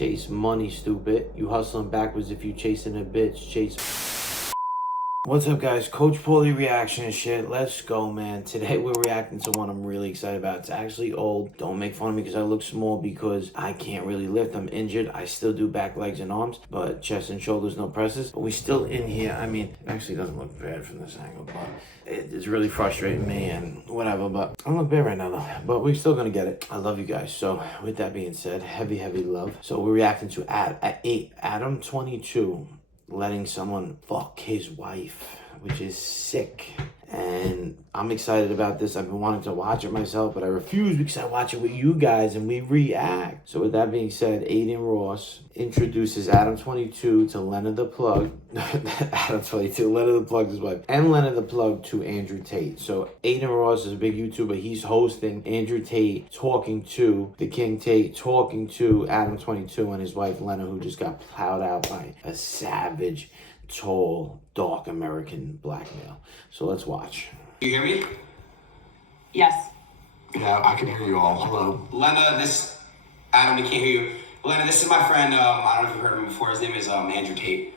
Chase money, stupid. You hustling backwards if you chasing a bitch. Chase. What's up, guys? Coach Paulie reaction and shit. Let's go, man. Today we're reacting to one I'm really excited about. It's actually old. Don't make fun of me because I look small because I can't really lift. I'm injured. I still do back, legs, and arms, but chest and shoulders, no presses. But we still in here. I mean, it actually doesn't look bad from this angle, but it's really frustrating me and whatever. But I don't look bad right now, though. But we're still gonna get it. I love you guys. So with that being said, heavy love. So we're reacting to Adam22. Letting someone fuck his wife, which is sick. And I'm excited about this. I've been wanting to watch it myself, but I refuse because I watch it with you guys and we react. So with that being said, Aiden Ross introduces Adam22 to Lena the Plug. Adam22, Lena the Plug, his wife. And Lena the Plug to Andrew Tate. So Aiden Ross is a big YouTuber. He's hosting Andrew Tate talking to the King Tate, talking to Adam22 and his wife Lena, who just got plowed out by a savage, tall, dark American black male. So let's watch. You hear me? Yes. Yeah, I can hear you all. Hello. Lena, Adam, we can't hear you. Lena, this is my friend, I don't know if you've heard of him before. His name is Andrew Tate.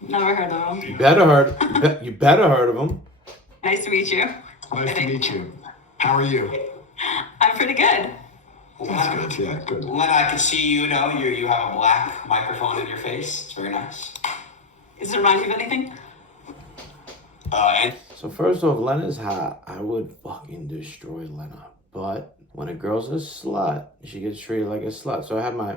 Never heard of him. You better heard of him. Nice to meet you. Nice to meet you. How are you? I'm pretty good. That's good, yeah, good. Lena, I can see you have a black microphone in your face. It's very nice. Does it remind you of anything? So first off, Lena's hot. I would fucking destroy Lena. But when a girl's a slut, she gets treated like a slut. So I have my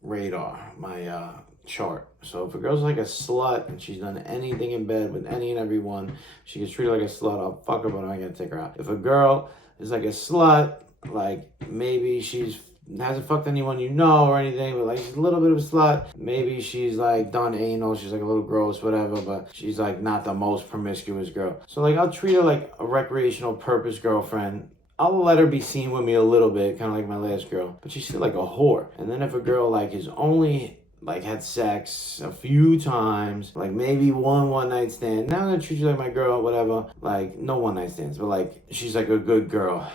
radar, my chart. So if a girl's like a slut and she's done anything in bed with any and everyone, she gets treated like a slut, I'll fuck her, but I'm gonna take her out. If a girl is like a slut, like maybe she's hasn't fucked anyone you know or anything, but like she's a little bit of a slut. Maybe she's like done anal, she's like a little gross, whatever, but she's like not the most promiscuous girl. So like I'll treat her like a recreational purpose girlfriend. I'll let her be seen with me a little bit, kind of like my last girl, but she's still like a whore. And then if a girl like is only like had sex a few times, like maybe one night stand, now I'm gonna treat you like my girl, whatever. Like no one night stands, but like she's like a good girl.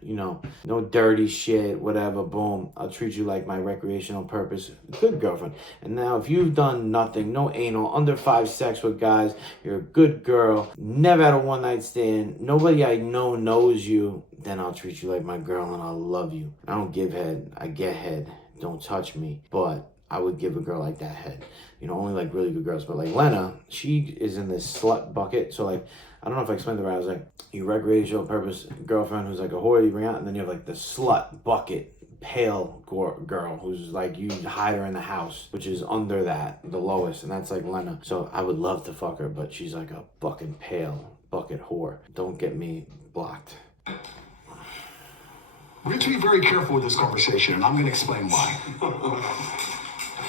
You know, no dirty shit, whatever, boom. I'll treat you like my recreational purpose, good girlfriend. And now if you've done nothing, no anal, under 5 sex with guys, you're a good girl, never had a one night stand, nobody I know knows you, then I'll treat you like my girl and I'll love you. I don't give head, I get head. Don't touch me. But I would give a girl like that head. You know, only like really good girls. But like Lena, she is in this slut bucket. So like, I don't know if I explained it right. I was like, you recreational purpose girlfriend who's like a whore you bring out, and then you have like the slut bucket pale girl who's like you hide her in the house, which is under that, the lowest, and that's like Lena. So I would love to fuck her, but she's like a fucking pale bucket whore. Don't get me blocked. We have to be very careful with this conversation, and I'm going to explain why.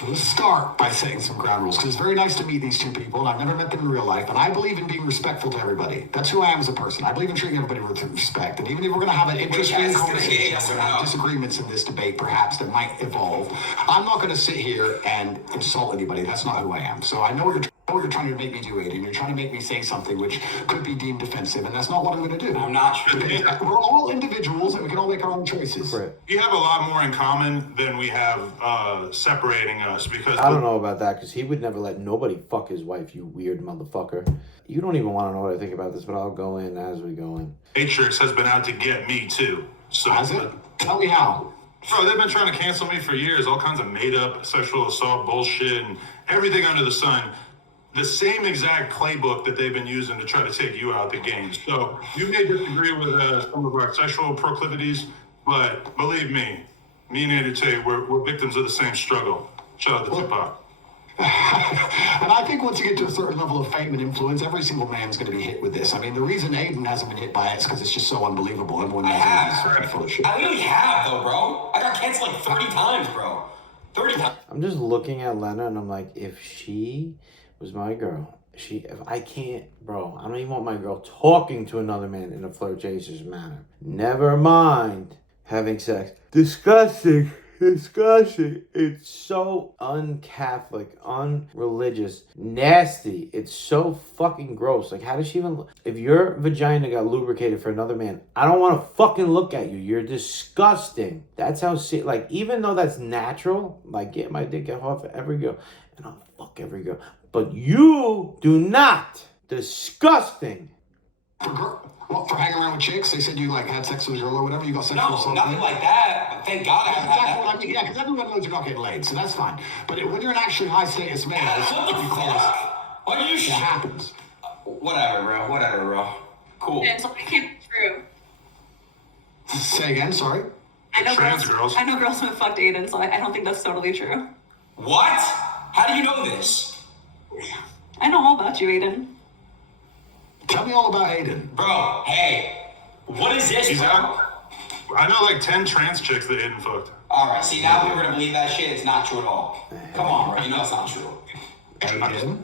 Let's start by setting some ground rules, because it's very nice to meet these two people, and I've never met them in real life, and I believe in being respectful to everybody. That's who I am as a person. I believe in treating everybody with respect, and even if we're going to have an interesting conversation, we're going to have disagreements in this debate, perhaps, that might evolve, I'm not going to sit here and insult anybody. That's not who I am. So I know what you're trying to make me do, Aiden. You're trying to make me say something which could be deemed offensive, and that's not what I'm going to do. I'm not sure. We're all individuals, and we can all make our own choices. Right. You have a lot more in common than we have separating us, because I don't know about that, because he would never let nobody fuck his wife, you weird motherfucker. You don't even want to know what I think about this, but I'll go in as we go in. Matrix has been out to get me too. So Has it? Tell me how. Bro, they've been trying to cancel me for years. All kinds of made up sexual assault bullshit and everything under the sun. The same exact playbook that they've been using to try to take you out the game. So you may disagree with some of our sexual proclivities, but believe me and Andrew Tate, we're victims of the same struggle. Shout out to Tupac. And I think once you get to a certain level of fame and influence, every single man's going to be hit with this. I mean, the reason Aiden hasn't been hit by it is because it's just so unbelievable. Everyone knows it's full of shit. I literally have, though, bro. I got canceled like 30 times, bro. 30 times. I'm just looking at Lena and I'm like, if she was my girl, if I can't, bro, I don't even want my girl talking to another man in a flirtatious manner. Never mind having sex. Disgusting. disgusting. It's so un-Catholic, unreligious, nasty. It's so fucking gross. Like, how does she even... If your vagina got lubricated for another man, I don't want to fucking look at you. You're disgusting. That's how... Like, even though that's natural, like, get my dick off every girl, and I'll fuck every girl. But you do not. Disgusting. For hanging around with chicks, they said you like had sex with a girl or whatever. You got sexual assault. No, nothing like that. Thank God I haven't had That's that. what I mean. Yeah, because everyone knows you're not getting laid, so that's fine. But when you're an actually high status man, What the fuck? What are you it shit? happens. Whatever, bro. Cool. And so it can't be true. Say again, sorry. I know Trans girls. I know girls who have fucked Aiden, so I don't think that's totally true. What? How do you know this? I know all about you, Aiden. Tell me all about Aiden. Bro, hey. What is this, He's bro? out. I know like 10 trans chicks that Aiden fucked. Alright, see, now we were to believe that shit. It's not true at all. Come on, bro. You know it's not true. Aiden?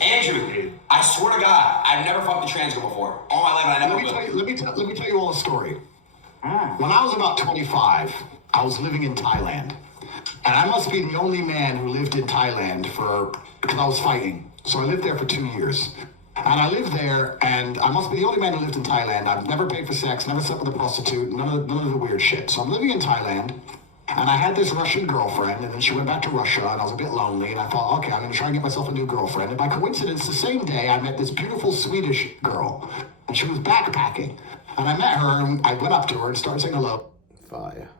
Andrew, I swear to God, I've never fucked a trans girl before. All my life, and I never will. Let me tell you all a story. When I was about 25, I was living in Thailand. And I must be the only man who lived in Thailand because I was fighting. So I lived there for 2 years. And I lived there, and I must be the only man who lived in Thailand. I've never paid for sex, never slept with a prostitute, none of the weird shit. So I'm living in Thailand, and I had this Russian girlfriend, and then she went back to Russia, and I was a bit lonely, and I thought, okay, I'm going to try and get myself a new girlfriend. And by coincidence, the same day, I met this beautiful Swedish girl, and she was backpacking. And I met her, and I went up to her and started saying hello. Fire.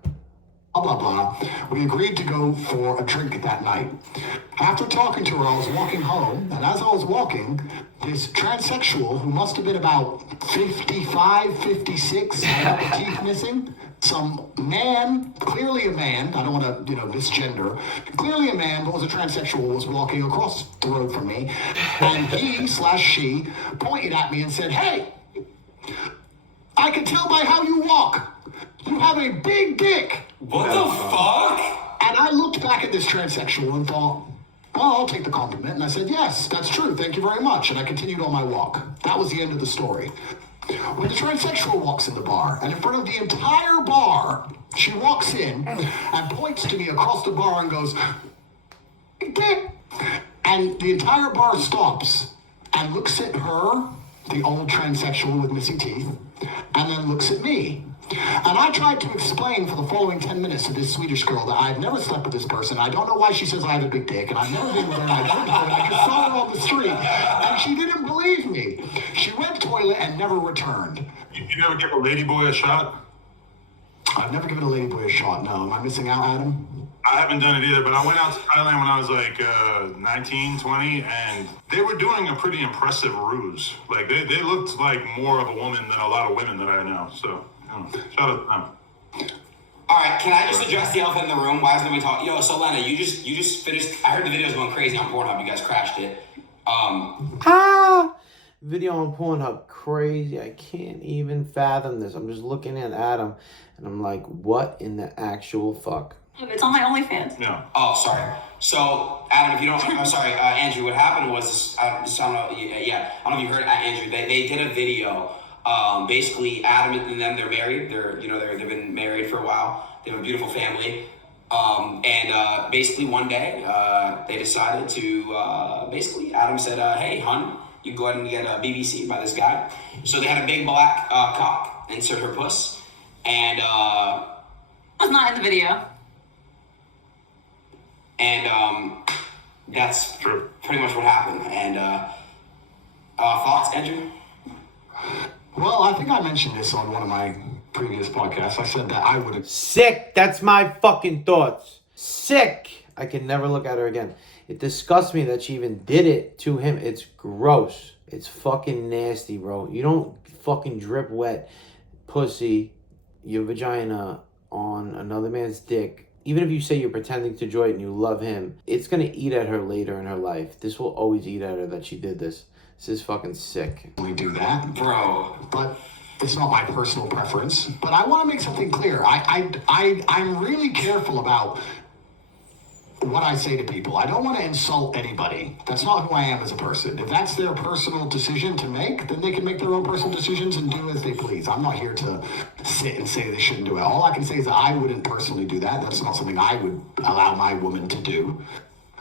Blah, blah, blah. We agreed to go for a drink that night. After talking to her, I was walking home, and as I was walking, this transsexual, who must have been about 55, 56, had teeth missing, some man, clearly a man, I don't want to, misgender, clearly a man, but was a transsexual, was walking across the road from me, and he/she pointed at me and said, "Hey, I can tell by how you walk. You have a big dick." What the fuck? And I looked back at this transsexual and thought, well, I'll take the compliment. And I said, yes, that's true. Thank you very much. And I continued on my walk. That was the end of the story. When the transsexual walks in the bar, and in front of the entire bar, she walks in and points to me across the bar and goes, "Dick." And the entire bar stops and looks at her, the old transsexual with missing teeth, and then looks at me. And I tried to explain for the following 10 minutes to this Swedish girl that I've never slept with this person. I don't know why she says I have a big dick, and I've never been with her, and I don't know her. I just saw her on the street, and she didn't believe me. She went to the toilet and never returned. You never give a ladyboy a shot? I've never given a ladyboy a shot, no. Am I missing out, Adam? I haven't done it either, but I went out to Thailand when I was like 19, 20, and they were doing a pretty impressive ruse. Like, they looked like more of a woman than a lot of women that I know, so... Shout out to them. Alright, can I just address the elephant in the room? Why is nobody talking? Yo, so Lena, you just finished. I heard the video's going crazy on Pornhub. You guys crashed it. Video on Pornhub, crazy. I can't even fathom this. I'm just looking at Adam, and I'm like, what in the actual fuck? It's on my OnlyFans. No. Oh, sorry. So, Adam, if you don't, I'm sorry, Andrew. What happened was, I don't know. Yeah, I don't know if you heard Andrew. They did a video. Basically, Adam and them, they're married. They've been married for a while. They have a beautiful family. And basically one day, they decided to, basically Adam said, "Hey, hon, you go ahead and get BBC by this guy." So they had a big black cock insert her puss, and It's not in the video. And that's True. pretty much what happened. And thoughts, Andrew? Well, I think I mentioned this on one of my previous podcasts. I said that I would have... Sick. That's my fucking thoughts. Sick. I can never look at her again. It disgusts me that she even did it to him. It's gross. It's fucking nasty, bro. You don't fucking drip wet pussy, your vagina on another man's dick. Even if you say you're pretending to enjoy it and you love him, it's going to eat at her later in her life. This will always eat at her that she did this. This is fucking sick. We do that, Bro. but it's not my personal preference. But I want to make something clear. I'm really careful about what I say to people. I don't want to insult anybody. That's not who I am as a person. If that's their personal decision to make, then they can make their own personal decisions and do as they please. I'm not here to sit and say they shouldn't do it. All I can say is that I wouldn't personally do that. That's not something I would allow my woman to do.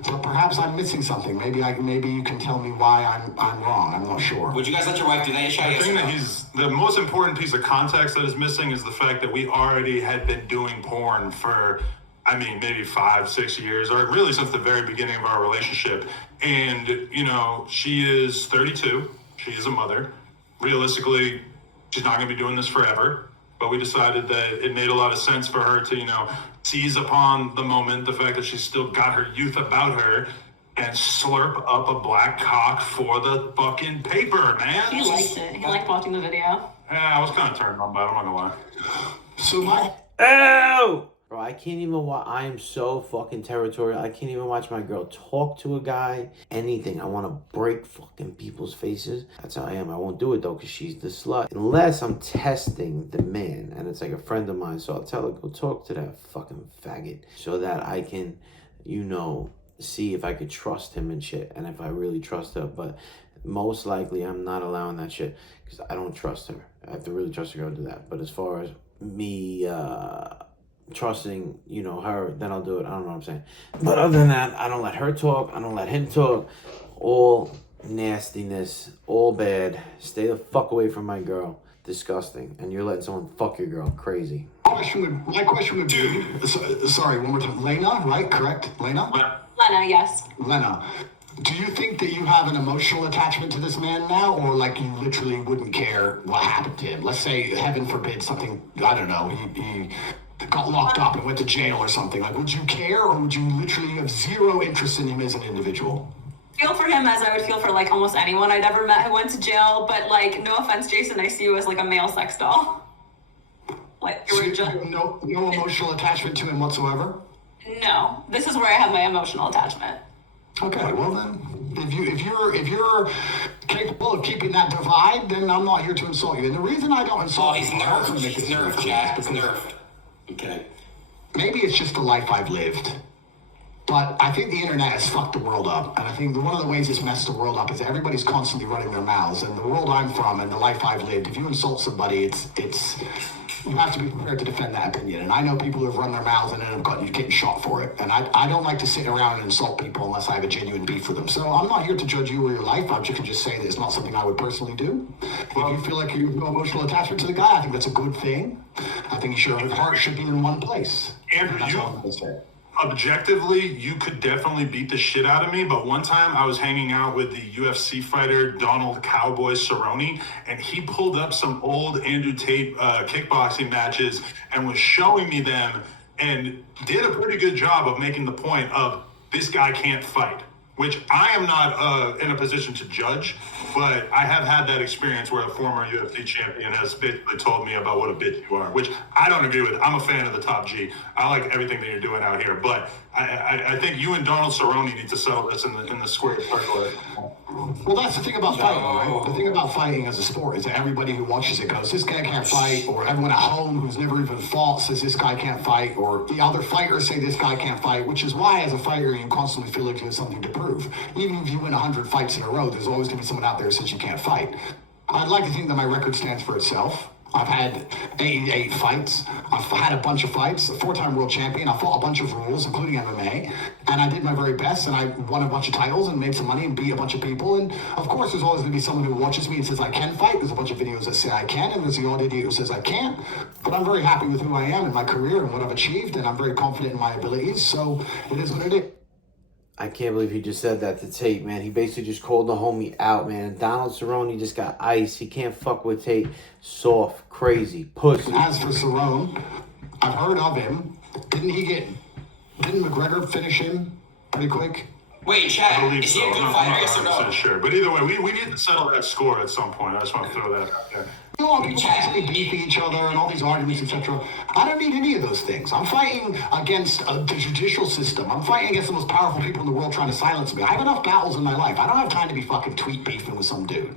But perhaps I'm missing something. Maybe you can tell me why I'm wrong. I'm not sure. Would you guys let your wife do that? The thing that the most important piece of context that is missing is the fact that we already had been doing porn for, I mean, maybe 5-6 years, or really since the very beginning of our relationship. And, you know, she is 32. She is a mother. Realistically, she's not going to be doing this forever. But we decided that it made a lot of sense for her to, you know, seize upon the moment, the fact that she's still got her youth about her, and slurp up a black cock for the fucking paper, man. He liked it. He liked watching the video. Yeah, I was kind of turned on by it, I'm not gonna lie. So my... Ow! Bro, I can't even watch. I am so fucking territorial. I can't even watch my girl talk to a guy. Anything. I want to break fucking people's faces. That's how I am. I won't do it though, because she's the slut. Unless I'm testing the man and it's like a friend of mine. So I'll tell her, go talk to that fucking faggot. So that I can, you know, see if I could trust him and shit. And if I really trust her. But most likely I'm not allowing that shit, because I don't trust her. I have to really trust a girl to do that. But as far as me, trusting, you know, her, then I'll do it. I don't know what I'm saying. But other than that, I don't let her talk. I don't let him talk. All nastiness, all bad. Stay the fuck away from my girl. Disgusting. And you're letting someone fuck your girl. Crazy. My question would be, sorry, one more time. Lena, right? Correct? Lena? Lena, yes. Lena, do you think that you have an emotional attachment to this man now, or like you literally wouldn't care what happened to him? Let's say, heaven forbid, something, I don't know, he got locked up and went to jail or something. Like, would you care, or would you literally have zero interest in him as an individual? Feel for him as I would feel for like almost anyone I'd ever met who went to jail, but like, no offense, Jason, I see you as like a male sex doll. Like, you were just... No emotional attachment to him whatsoever? No, this is where I have my emotional attachment. Okay, well then, if you're capable of keeping that divide, then I'm not here to insult you. And the reason I don't insult you, he's nerfed, Jack. He's nerfed. Okay. Maybe it's just the life I've lived. But I think the internet has fucked the world up. And I think one of the ways it's messed the world up is that everybody's constantly running their mouths. And the world I'm from and the life I've lived, if you insult somebody, it's you have to be prepared to defend that opinion. And I know people who have run their mouths and end up getting shot for it. And I don't like to sit around and insult people unless I have a genuine beef with them. So I'm not here to judge you or your life. I can just say that it's not something I would personally do. If you feel like you have no emotional attachment to the guy, I think that's a good thing. I think your heart should be in one place. Andrew, that's all I'm going to say. Objectively, you could definitely beat the shit out of me, but one time I was hanging out with the UFC fighter Donald Cowboy Cerrone, and he pulled up some old Andrew Tate kickboxing matches and was showing me them, and did a pretty good job of making the point of, this guy can't fight, which I am not in a position to judge, but I have had that experience where a former UFC champion has basically told me about what a bitch you are, which I don't agree with. I'm a fan of the Top G. I like everything that you're doing out here, but I think you and Donald Cerrone need to settle this in the square circle. Well, that's the thing about fighting, right? The thing about fighting as a sport is that everybody who watches it goes, this guy can't fight, or everyone at home who's never even fought says this guy can't fight, or the other fighters say this guy can't fight, which is why as a fighter you constantly feel like you have something to prove. Even if you win 100 fights in a row, there's always going to be someone out there who says you can't fight. I'd like to think that my record stands for itself. I've had 88 fights. I've had a bunch of fights, a 4-time world champion. I fought a bunch of rules, including MMA, and I did my very best, and I won a bunch of titles and made some money and beat a bunch of people. And of course, there's always going to be someone who watches me and says I can fight. There's a bunch of videos that say I can, and there's the odd idiot who says I can't. But I'm very happy with who I am in my career and what I've achieved, and I'm very confident in my abilities, so it is what it is. I can't believe he just said that to Tate, man. He basically just called the homie out, man. Donald Cerrone just got ice. He can't fuck with Tate. Soft, crazy, pussy. As for Cerrone, I've heard of him. Didn't McGregor finish him pretty quick? Wait, Chad, I believe is so. he a good I'm fighter? not Yes or no? 100% sure. But either way, we need to settle that score at some point. I just want to throw that out there. You know, people constantly beefing each other and all these arguments, etc. I don't need any of those things. I'm fighting against the judicial system. I'm fighting against the most powerful people in the world trying to silence me. I have enough battles in my life. I don't have time to be fucking tweet beefing with some dude.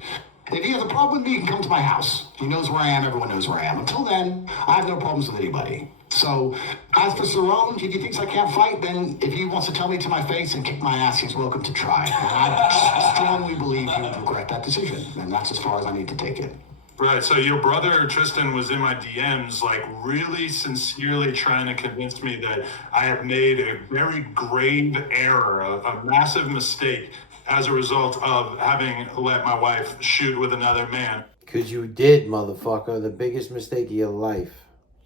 If he has a problem with me, he can come to my house. He knows where I am. Everyone knows where I am. Until then, I have no problems with anybody. So, as for Cerrone, if he thinks I can't fight, then if he wants to tell me to my face and kick my ass, he's welcome to try. And I strongly believe he would regret that decision, and that's as far as I need to take it. Right, so your brother Tristan was in my DMs, like really sincerely trying to convince me that I had made a very grave error, a massive mistake as a result of having let my wife shoot with another man. Because you did, motherfucker. The biggest mistake of your life.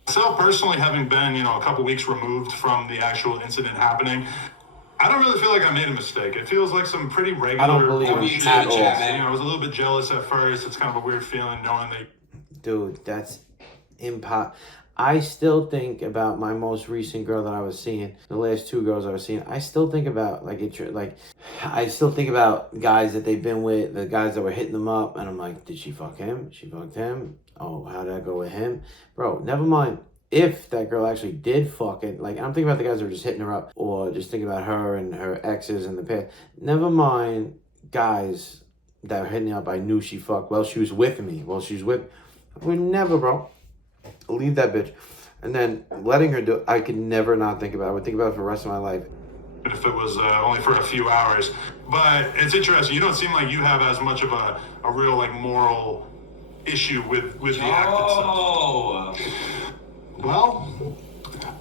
Myself personally, having been, a couple weeks removed from the actual incident happening, I don't really feel like I made a mistake. It feels like some pretty regular. I don't believe bullshit. it at all. I was a little bit jealous at first. It's kind of a weird feeling knowing that. Dude, that's I still think about my most recent girl that I was seeing, the last two girls I was seeing. I still think about I still think about guys that they've been with, the guys that were hitting them up, and I'm like, did she fuck him? She fucked him? Oh, how'd that go with him? Bro, never mind if that girl actually did fuck it. Like, I'm thinking about the guys that are just hitting her up, or just thinking about her and her exes in the past. Never mind guys that were hitting up, I knew she fucked. Well, she was with me. We never, bro. Leave that bitch. And then letting her do it, I could never not think about it. I would think about it for the rest of my life. If it was only for a few hours. But it's interesting. You don't seem like you have as much of a real, moral issue with the act itself. Well,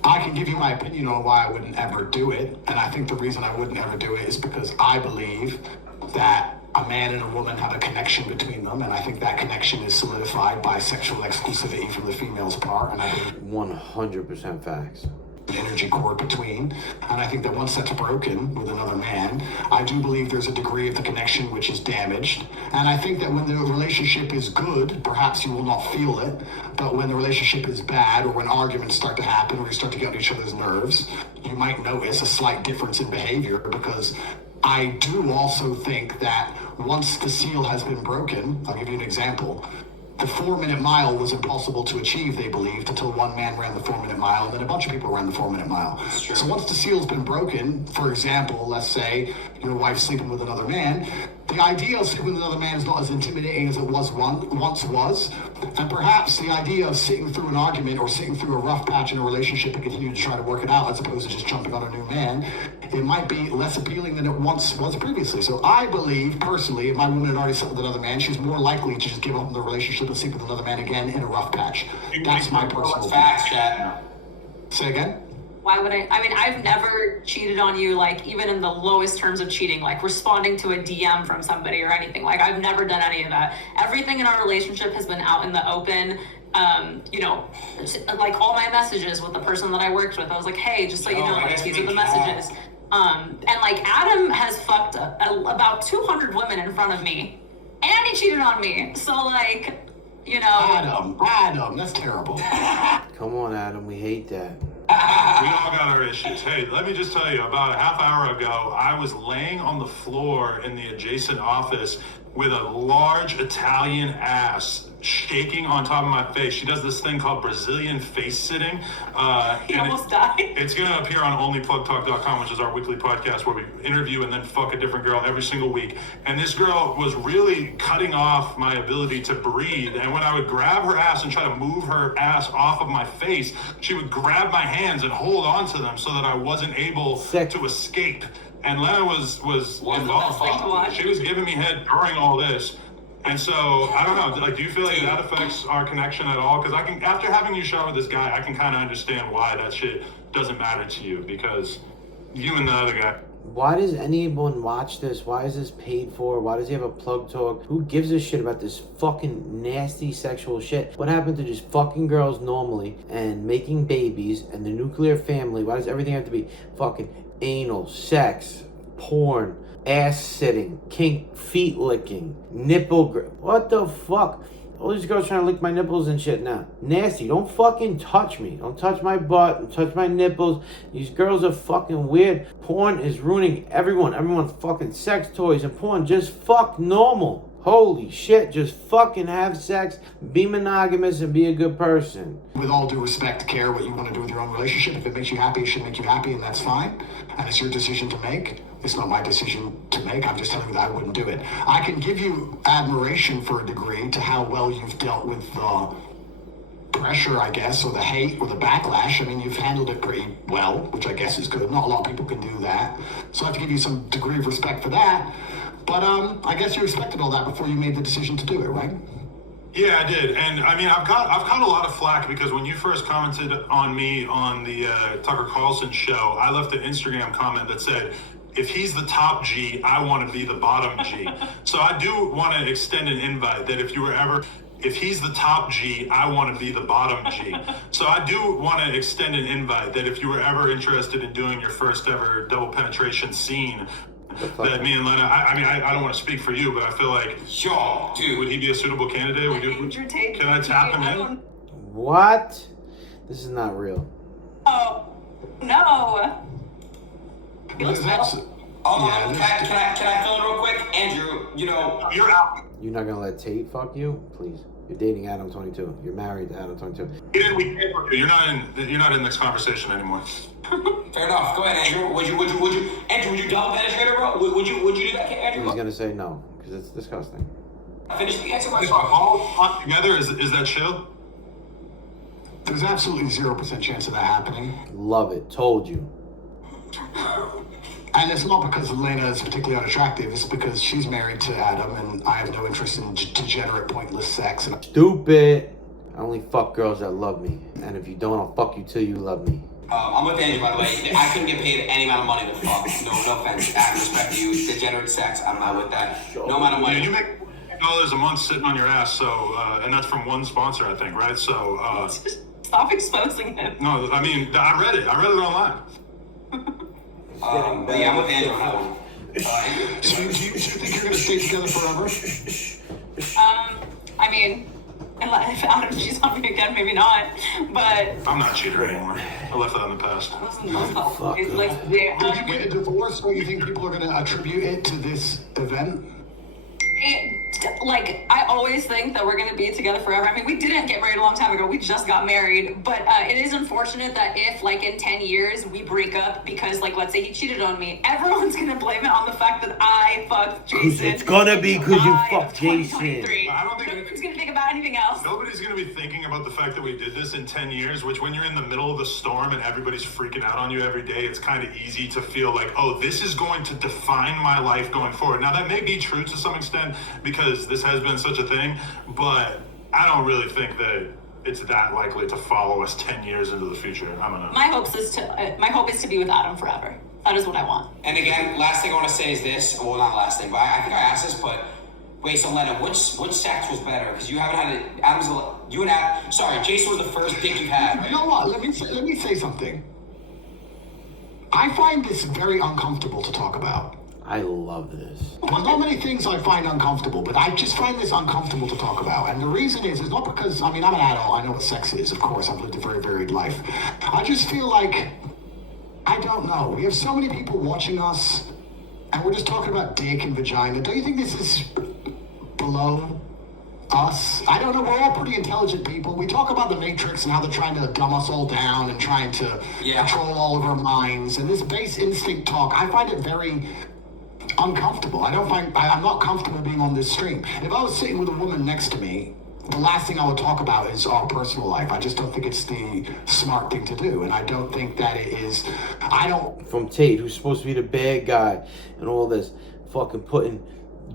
I can give you my opinion on why I wouldn't ever do it. And I think the reason I wouldn't ever do it is because I believe that a man and a woman have a connection between them, and I think that connection is solidified by sexual exclusivity from the female's part, and I think 100% facts. energy core between, and I think that once that's broken with another man, I do believe there's a degree of the connection which is damaged, and I think that when the relationship is good, perhaps you will not feel it, but when the relationship is bad, or when arguments start to happen, or you start to get on each other's nerves, you might notice a slight difference in behavior, because I do also think that once the seal has been broken, I'll give you an example. The 4-minute mile was impossible to achieve, they believed, until one man ran the 4-minute mile, and then a bunch of people ran the 4-minute mile. So once the seal's been broken, for example, let's say your wife's sleeping with another man, the idea of sleeping with another man is not as intimidating as it once was, and perhaps the idea of sitting through an argument or sitting through a rough patch in a relationship and continue to try to work it out as opposed to just jumping on a new man, it might be less appealing than it once was previously. So I believe, personally, if my woman had already slept with another man, she's more likely to just give up the relationship and sleep with another man again in a rough patch. That's my personal facts, chat. Say again? Why would I mean, I've never cheated on you, even in the lowest terms of cheating, responding to a DM from somebody or anything. I've never done any of that. Everything in our relationship has been out in the open. All my messages with the person that I worked with, I was like, hey, just so you know, these are the messages. And Adam has fucked about 200 women in front of me, and he cheated on me. So Adam, that's terrible. Come on, Adam, we hate that. We all got our issues. Hey, let me just tell you, about a half hour ago, I was laying on the floor in the adjacent office with a large Italian ass shaking on top of my face. She does this thing called Brazilian face sitting. He almost died. It's going to appear on onlyplugtalk.com, which is our weekly podcast where we interview and then fuck a different girl every single week. And this girl was really cutting off my ability to breathe. And when I would grab her ass and try to move her ass off of my face, she would grab my hands and hold on to them so that I wasn't able to escape. And Lena was involved. She was giving me head during all this. And so, I don't know, do you feel like that affects our connection at all? Because after having you shower with this guy, I can kind of understand why that shit doesn't matter to you, because you and the other guy. Why does anyone watch this? Why is this paid for? Why does he have a plug talk? Who gives a shit about this fucking nasty sexual shit? What happened to just fucking girls normally and making babies and the nuclear family? Why does everything have to be fucking anal, sex, porn, ass sitting, kink, feet licking, nipple grip? What the fuck? All these girls trying to lick my nipples and shit now. Nasty. Don't fucking touch me. Don't touch my butt. Don't touch my nipples. These girls are fucking weird. Porn is ruining everyone. Everyone's fucking sex toys and porn. Just fuck normal. Holy shit. Just fucking have sex. Be monogamous and be a good person. With all due respect, care what you want to do with your own relationship. If it makes you happy, it should make you happy, and that's fine. And it's your decision to make. It's not my decision to make. I'm just telling you that I wouldn't do it. I can give you admiration for a degree to how well you've dealt with the pressure, I guess, or the hate or the backlash. I mean, you've handled it pretty well, which I guess is good. Not a lot of people can do that. So I have to give you some degree of respect for that. But I guess you expected all that before you made the decision to do it, right? Yeah, I did, and I mean, I've got a lot of flack because when you first commented on me on the Tucker Carlson show, I left an Instagram comment that said, "If he's the top G, I want to be the bottom G." So I do want to extend an invite that if he's the top G, I want to be the bottom G. So I do want to extend an invite that if you were ever interested in doing your first ever double penetration scene, that me and Lena, I don't want to speak for you, but I feel like, Yo, dude. would he be a suitable candidate? Can I tap him in? What? This is not real. Oh, no. He looks metal. Can I fill in real quick? Andrew, you know, You're out. You're not gonna let Tate fuck you? Please. You're dating Adam22. You're married to Adam22. You're not in this conversation anymore. Fair enough. Go ahead, Andrew. Andrew, would you double penetrate her, bro? Would you do that, Andrew? He's gonna say no, because it's disgusting. Finish the answer. If all together, is that chill? There's absolutely 0% chance of that happening. Love it. Told you. And it's not because Lena is particularly unattractive. It's because she's married to Adam, and I have no interest in degenerate, pointless sex. And Stupid. I only fuck girls that love me. And if you don't, I'll fuck you till you love me. I'm with Andrew, by the way. I couldn't get paid any amount of money to fuck. No offense. I respect you. Degenerate sex. I'm not with that. No amount of money. You make $40 a month sitting on your ass, so and that's from one sponsor, I think, right? So Stop exposing him. no, I mean, I read it online. But yeah, I'm with Andrew on that one. so do you think you're going to stay together forever? I mean, if Adam cheats on me again, maybe not. But I'm not a cheater anymore. I left that in the past. like, If you get a divorce, what do you think people are going to attribute it to this event? like, I always think that we're going to be together forever. I mean, we didn't get married a long time ago. We just got married. But it is unfortunate that if, like, in 10 years we break up because, like, let's say he cheated on me, everyone's going to blame it on the fact that I fucked Jason. It's going to be because you fucked Jason. I don't think nobody's going to think about anything else. Nobody's going to be thinking about the fact that we did this in 10 years, which when you're in the middle of the storm and everybody's freaking out on you every day, it's kind of easy to feel like, oh, this is going to define my life going forward. Now, that may be true to some extent because this has been such a thing, but I don't really think that it's that likely to follow us 10 years into the future. I don't know. My hope is to be with Adam forever. That is what I want. And again, last thing I want to say is this. Well, not last thing, but I think I asked this, but wait, so Lena, which sex was better? Because you haven't had it. Jason was the first dick you had. You know what? Let me say something. I find this very uncomfortable to talk about. I love this. There's not many things I find uncomfortable, but I just find this uncomfortable to talk about. And the reason is not because, I mean, I'm an adult. I know what sex is. Of course, I've lived a very varied life. I just feel like, I don't know. We have so many people watching us, and we're just talking about dick and vagina. Don't you think this is below us? I don't know. We're all pretty intelligent people. We talk about the Matrix and how they're trying to dumb us all down and trying to control all of our minds. And this base instinct talk, I find it very uncomfortable. I'm not comfortable being on this stream. If I was sitting with a woman next to me, the last thing I would talk about is our personal life. I just don't think it's the smart thing to do. And I don't think that it is, From Tate, who's supposed to be the bad guy and all this, fucking putting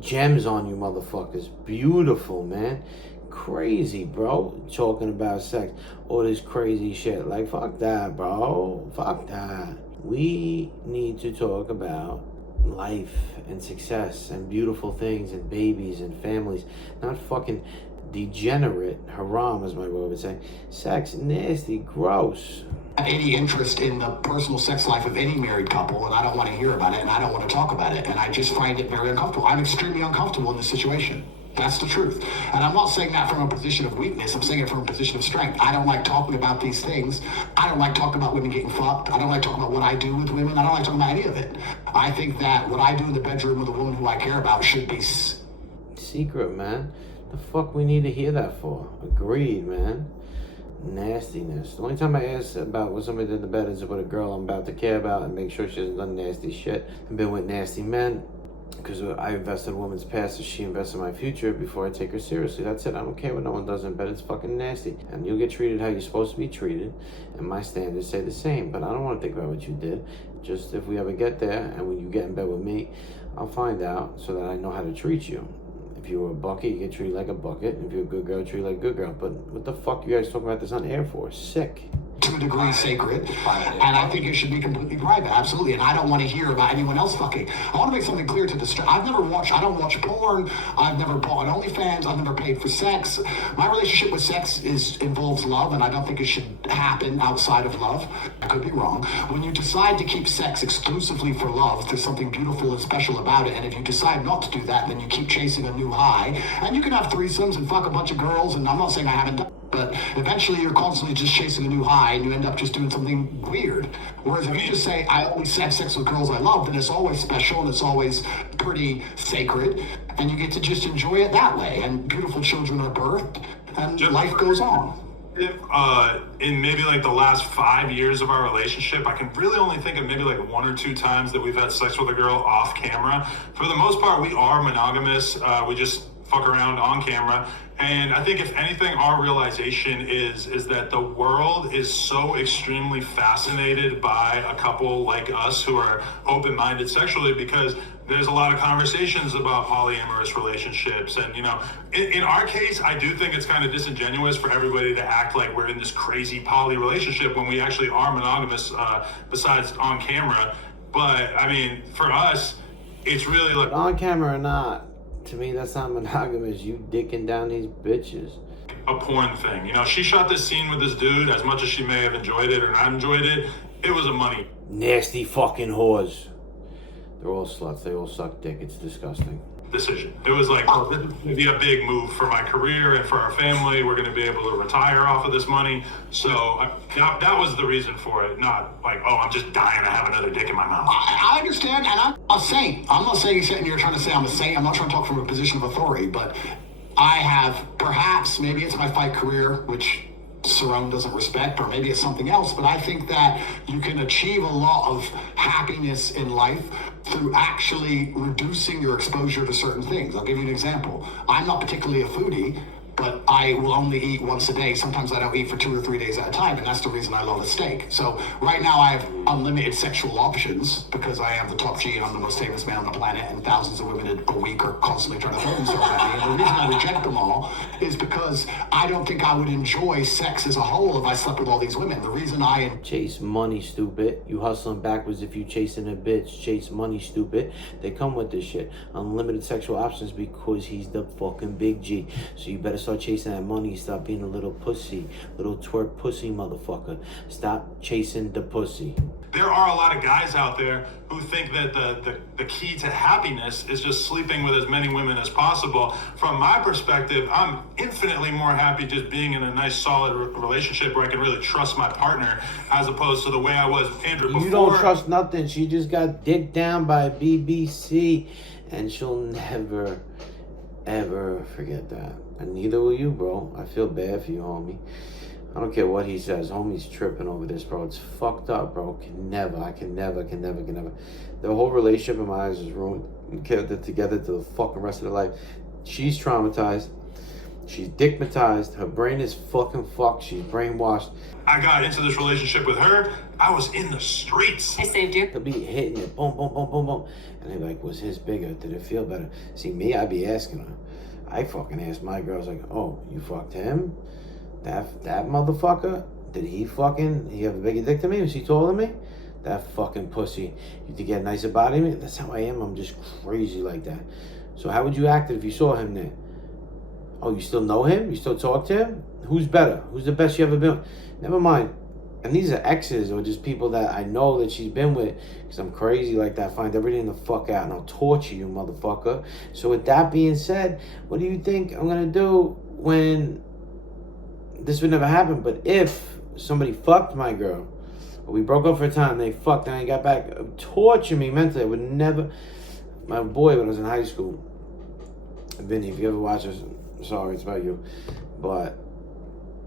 gems on you motherfuckers. Beautiful, man. Crazy, bro. Talking about sex. All this crazy shit. Like, fuck that, bro. Fuck that. We need to talk about life and success and beautiful things and babies and families, not fucking degenerate haram, as my boy would say. Sex, nasty, gross. any interest in the personal sex life of any married couple, and I don't want to hear about it, and I don't want to talk about it, and I just find it very uncomfortable. I'm extremely uncomfortable in this situation. That's the truth. And I'm not saying that from a position of weakness. I'm saying it from a position of strength. I don't like talking about these things. I don't like talking about women getting fucked. I don't like talking about what I do with women. I don't like talking about any of it. I think that what I do in the bedroom with a woman who I care about should be secret, man. The fuck we need to hear that for? Agreed, man. Nastiness. The only time I ask about what somebody did in the bed is with a girl I'm about to care about and make sure she hasn't done nasty shit and been with nasty men. because I invest in a woman's past as she invests in my future before I take her seriously. That's it. I don't care what no one does in bed. It's fucking nasty. And you'll get treated how you're supposed to be treated. And my standards say the same. But I don't want to think about what you did. Just if we ever get there and when you get in bed with me, I'll find out so that I know how to treat you. If you were a bucket, you get treated like a bucket. If you're a good girl, treated like a good girl. But what the fuck you guys talking about this on air for? Sick. To a degree sacred, and I think it should be completely private, absolutely. And I don't want to hear about anyone else fucking. I want to make something clear to the street. I don't watch porn. I've never bought an OnlyFans. I've never paid for sex. My relationship with sex involves love, and I don't think it should happen outside of love. I could be wrong. When you decide to keep sex exclusively for love, there's something beautiful and special about it. And if you decide not to do that, then you keep chasing a new high. And you can have threesomes and fuck a bunch of girls, and I'm not saying I haven't done. But eventually you're constantly just chasing a new high and you end up just doing something weird. Whereas if you just say, I only have sex with girls I love, then it's always special and it's always pretty sacred. And you get to just enjoy it that way. And beautiful children are birthed and life goes on. If, in maybe like the last 5 years of our relationship, I can really only think of maybe like 1 or 2 times that we've had sex with a girl off camera. For the most part, we are monogamous. We just fuck around on camera. And I think if anything, our realization is that the world is so extremely fascinated by a couple like us who are open-minded sexually, because there's a lot of conversations about polyamorous relationships. And, you know, in our case, I do think it's kind of disingenuous for everybody to act like we're in this crazy poly relationship when we actually are monogamous, besides on camera. But, I mean, for us, it's really like... On camera or not, to me, that's not monogamous. You dicking down these bitches. A porn thing. You know, she shot this scene with this dude. As much as she may have enjoyed it or not enjoyed it, it was a money. Nasty fucking whores. They're all sluts. They all suck dick. It's disgusting. Decision. It was like, oh, this is going to be a big move for my career and for our family. We're going to be able to retire off of this money. So that was the reason for it. Not like, oh, I'm just dying to have another dick in my mouth. I understand, and I'm a saint. I'm not saying sitting here trying to say I'm a saint. I'm not trying to talk from a position of authority, but I have perhaps, maybe it's my fight career, which Sarone doesn't respect, or maybe it's something else, but I think that you can achieve a lot of happiness in life through actually reducing your exposure to certain things. I'll give you an example. I'm not particularly a foodie, but I will only eat once a day. Sometimes I don't eat for 2 or 3 days at a time, and that's the reason I love a steak. So right now I have unlimited sexual options because I am the top G and I'm the most famous man on the planet, and thousands of women a week are constantly trying to throw themselves at me. And the reason I reject them all is because I don't think I would enjoy sex as a whole if I slept with all these women. The reason I... Chase money, stupid. You hustling backwards if you chasing a bitch. Chase money, stupid. They come with this shit. Unlimited sexual options because he's the fucking big G. So you better start chasing that money. Stop being a little pussy. Little twerk pussy motherfucker. Stop chasing the pussy. There are a lot of guys out there who think that the key to happiness is just sleeping with as many women as possible. From my perspective, I'm infinitely more happy just being in a nice, solid relationship where I can really trust my partner, as opposed to the way I was with Andrew before. You don't trust nothing. She just got dicked down by BBC, and she'll never, ever forget that. And neither will you, bro. I feel bad for you, homie. I don't care what he says. Homie's tripping over this, bro. It's fucked up, bro. I can never. The whole relationship in my eyes is ruined. And kept it together to the fucking rest of their life. She's traumatized. She's dickmatized. Her brain is fucking fucked. She's brainwashed. I got into this relationship with her. I was in the streets. I saved you. They'll be hitting it. Boom, boom, boom, boom, boom. And they're like, was his bigger? Did it feel better? See, me, I'd be asking her. I fucking asked my girls, like, oh, you fucked him? That motherfucker, did he have a bigger dick than me? Was he taller than me? That fucking pussy. You to get a nicer body than me? That's how I am. I'm just crazy like that. So how would you act if you saw him there? Oh, you still know him? You still talk to him? Who's better? Who's the best you ever been with? Never mind. And these are exes or just people that I know that she's been with, because I'm crazy like that. Find everything the fuck out and I'll torture you, motherfucker. So with that being said, what do you think I'm going to do when this would never happen? But if somebody fucked my girl, or we broke up for a time, they fucked and I got back, torture me mentally. I would never... My boy, when I was in high school, Vinny, if you ever watch this, sorry, it's about you, but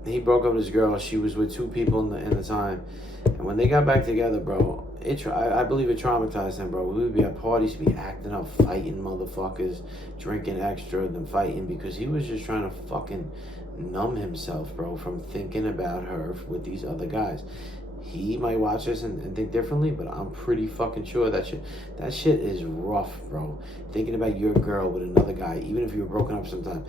he broke up with his girl. She was with 2 people in the time, and when they got back together, bro, I believe it traumatized him, bro. We would be at parties, be acting up, fighting motherfuckers, drinking extra, than fighting, because he was just trying to fucking numb himself, bro, from thinking about her with these other guys. He might watch this and think differently, but I'm pretty fucking sure that shit is rough, bro. Thinking about your girl with another guy, even if you were broken up sometime.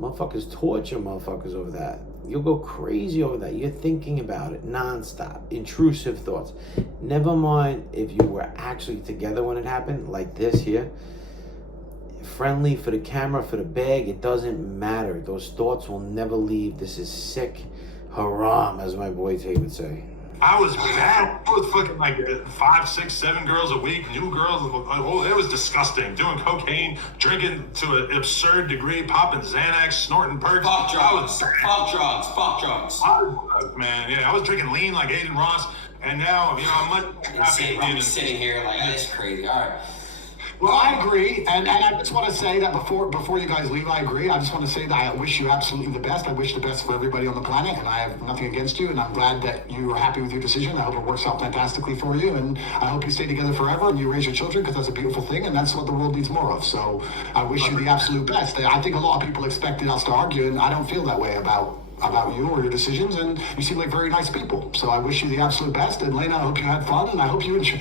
Motherfuckers torture motherfuckers over that. You'll go crazy over that. You're thinking about it nonstop. Intrusive thoughts. Never mind if you were actually together when it happened, like this here. Friendly for the camera, for the bag, it doesn't matter. Those thoughts will never leave. This is sick haram, as my boy Tate would say. I was bad. I was fucking like 5, 6, 7 girls a week, new girls. Oh, it was disgusting. Doing cocaine, drinking to an absurd degree, popping Xanax, snorting perks. Fuck drugs. Fuck drugs. Fuck drugs. Man, yeah, I was drinking lean like Aiden Ross, and now, you know, I'm much happy. I'm sitting here like, that's crazy. All right. Well, I agree, and I just want to say that before you guys leave, I agree. I just want to say that I wish you absolutely the best. I wish the best for everybody on the planet, and I have nothing against you, and I'm glad that you are happy with your decision. I hope it works out fantastically for you, and I hope you stay together forever and you raise your children, because that's a beautiful thing, and that's what the world needs more of. So I wish you the absolute best. I think a lot of people expected us to argue, and I don't feel that way about you or your decisions, and you seem like very nice people. So I wish you the absolute best, and Lena, I hope you had fun, and I hope you enjoy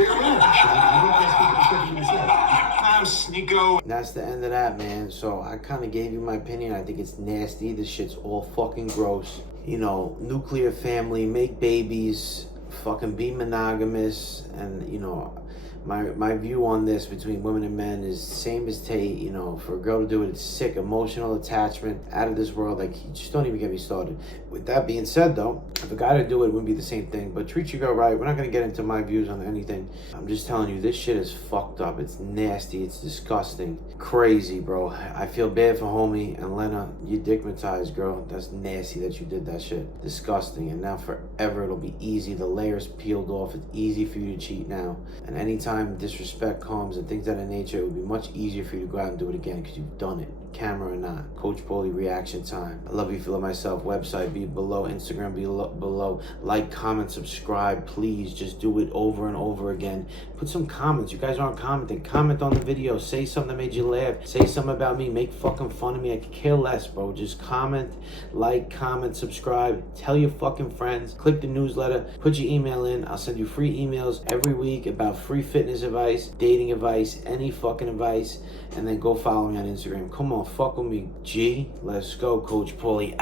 your marriage. I don't know I'm Sneeko. That's the end of that, man. So I kind of gave you my opinion. I think it's nasty. This shit's all fucking gross. You know, nuclear family, make babies, fucking be monogamous, and, you know, my view on this between women and men is same as Tate. You know, for a girl to do it, it's sick, emotional attachment, out of this world. Like, just don't even get me started. With that being said, though, if a guy to do it, it wouldn't be the same thing. But treat your girl right. We're not gonna get into my views on anything. I'm just telling you, this shit is fucked up. It's nasty. It's disgusting. Crazy, bro. I feel bad for homie and Lena. You dickmatized, girl. That's nasty that you did that shit. Disgusting. And now forever it'll be easy. The layers peeled off. It's easy for you to cheat now. And anytime disrespect comes and things of that nature, it would be much easier for you to go out and do it again, because you've done it, camera or not. Coach Paulie reaction time. I love you, feel myself. Website be below, Instagram be below. Like, comment, subscribe, please. Just do it over and over again. Put some comments. You guys aren't commenting. Comment on the video. Say something that made you laugh. Say something about me. Make fucking fun of me. I could care less, bro. Just comment, like, comment, subscribe. Tell your fucking friends. Click the newsletter. Put your email in. I'll send you free emails every week about free fitness advice, dating advice, any fucking advice. And then go follow me on Instagram. Come on, fuck with me, G. Let's go, Coach Paulie.